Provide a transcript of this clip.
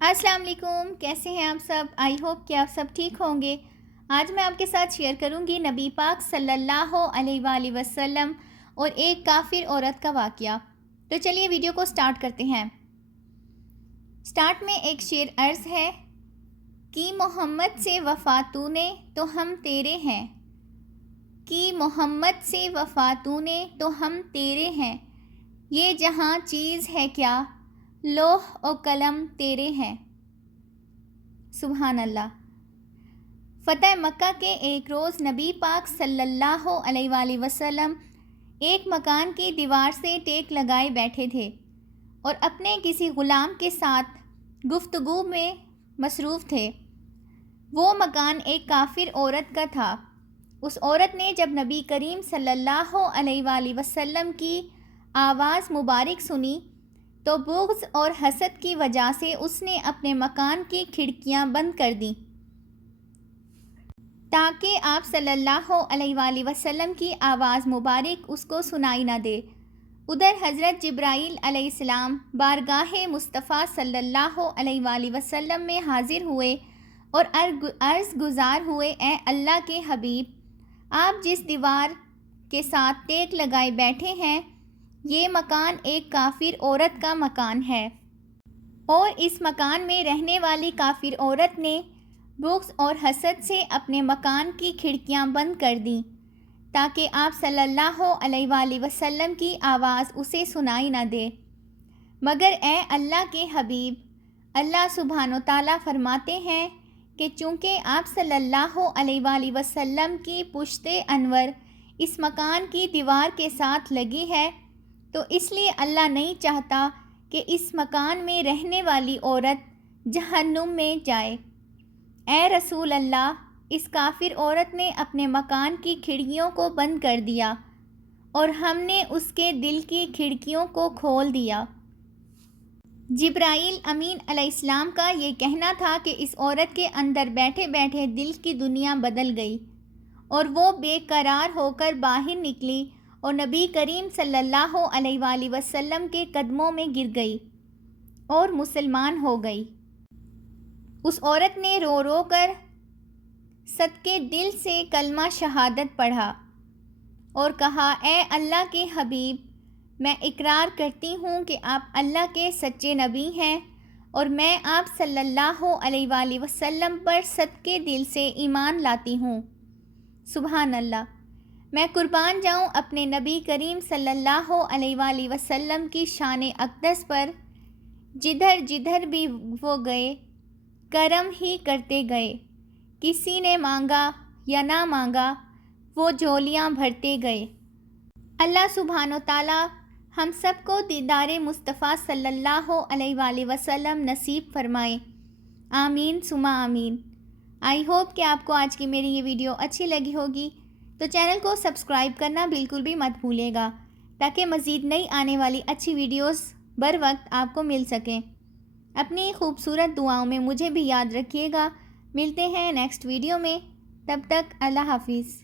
السلام علیکم، کیسے ہیں آپ سب؟ آئی ہوپ کہ آپ سب ٹھیک ہوں گے۔ آج میں آپ کے ساتھ شیئر کروں گی نبی پاک صلی اللہ علیہ وآلہ وسلم اور ایک کافر عورت کا واقعہ۔ تو چلیے ویڈیو کو سٹارٹ کرتے ہیں۔ سٹارٹ میں ایک شعر عرض ہے کہ محمد سے وفا تو نے تو ہم تیرے ہیں، کہ محمد سے وفا تو نے تو ہم تیرے ہیں، یہ جہاں چیز ہے کیا لوح و قلم تیرے ہیں۔ سبحان اللہ۔ فتح مکہ کے ایک روز نبی پاک صلی اللہ علیہ وآلہ وسلم ایک مکان کی دیوار سے ٹیک لگائے بیٹھے تھے اور اپنے کسی غلام کے ساتھ گفتگو میں مصروف تھے۔ وہ مکان ایک کافر عورت کا تھا۔ اس عورت نے جب نبی کریم صلی اللہ علیہ وآلہ وسلم کی آواز مبارک سنی تو بغض اور حسد کی وجہ سے اس نے اپنے مکان کی کھڑکیاں بند کر دیں تاکہ آپ صلی اللہ علیہ وآلہ وسلم کی آواز مبارک اس کو سنائی نہ دے۔ ادھر حضرت جبرائیل علیہ السلام بارگاہ مصطفیٰ صلی اللہ علیہ وآلہ وسلم میں حاضر ہوئے اور عرض گزار ہوئے، اے اللہ کے حبیب، آپ جس دیوار کے ساتھ ٹیک لگائے بیٹھے ہیں یہ مکان ایک کافر عورت کا مکان ہے، اور اس مکان میں رہنے والی کافر عورت نے بغض اور حسد سے اپنے مکان کی کھڑکیاں بند کر دیں تاکہ آپ صلی اللہ علیہ وآلہ وسلم کی آواز اسے سنائی نہ دے۔ مگر اے اللہ کے حبیب، اللہ سبحانہ و تعالیٰ فرماتے ہیں کہ چونکہ آپ صلی اللہ علیہ وآلہ وسلم کی پشت انور اس مکان کی دیوار کے ساتھ لگی ہے تو اس لیے اللہ نہیں چاہتا کہ اس مکان میں رہنے والی عورت جہنم میں جائے۔ اے رسول اللہ، اس کافر عورت نے اپنے مکان کی کھڑکیوں کو بند کر دیا اور ہم نے اس کے دل کی کھڑکیوں کو کھول دیا۔ جبرائیل امین علیہ السلام کا یہ کہنا تھا کہ اس عورت کے اندر بیٹھے بیٹھے دل کی دنیا بدل گئی اور وہ بے قرار ہو کر باہر نکلی اور نبی کریم صلی اللہ علیہ وآلہ وسلم کے قدموں میں گر گئی اور مسلمان ہو گئی۔ اس عورت نے رو رو کر صدقے دل سے کلمہ شہادت پڑھا اور کہا، اے اللہ کے حبیب، میں اقرار کرتی ہوں کہ آپ اللہ کے سچے نبی ہیں اور میں آپ صلی اللہ علیہ وآلہ وسلم پر صدقے دل سے ایمان لاتی ہوں۔ سبحان اللہ۔ میں قربان جاؤں اپنے نبی کریم صلی اللہ علیہ وآلہ وسلم کی شان اقدس پر، جدھر جدھر بھی وہ گئے کرم ہی کرتے گئے، کسی نے مانگا یا نہ مانگا وہ جھولیاں بھرتے گئے۔ اللہ سبحانہ و تعالیٰ ہم سب کو دیدار مصطفیٰ صلی اللہ علیہ وآلہ وسلم نصیب فرمائے، آمین ثم آمین۔ آئی ہوپ کہ آپ کو آج کی میری یہ ویڈیو اچھی لگی ہوگی، تو چینل کو سبسکرائب کرنا بالکل بھی مت بھولیے گا تاکہ مزید نئی آنے والی اچھی ویڈیوز بر وقت آپ کو مل سکیں۔ اپنی خوبصورت دعاؤں میں مجھے بھی یاد رکھیے گا۔ ملتے ہیں نیکسٹ ویڈیو میں، تب تک اللہ حافظ۔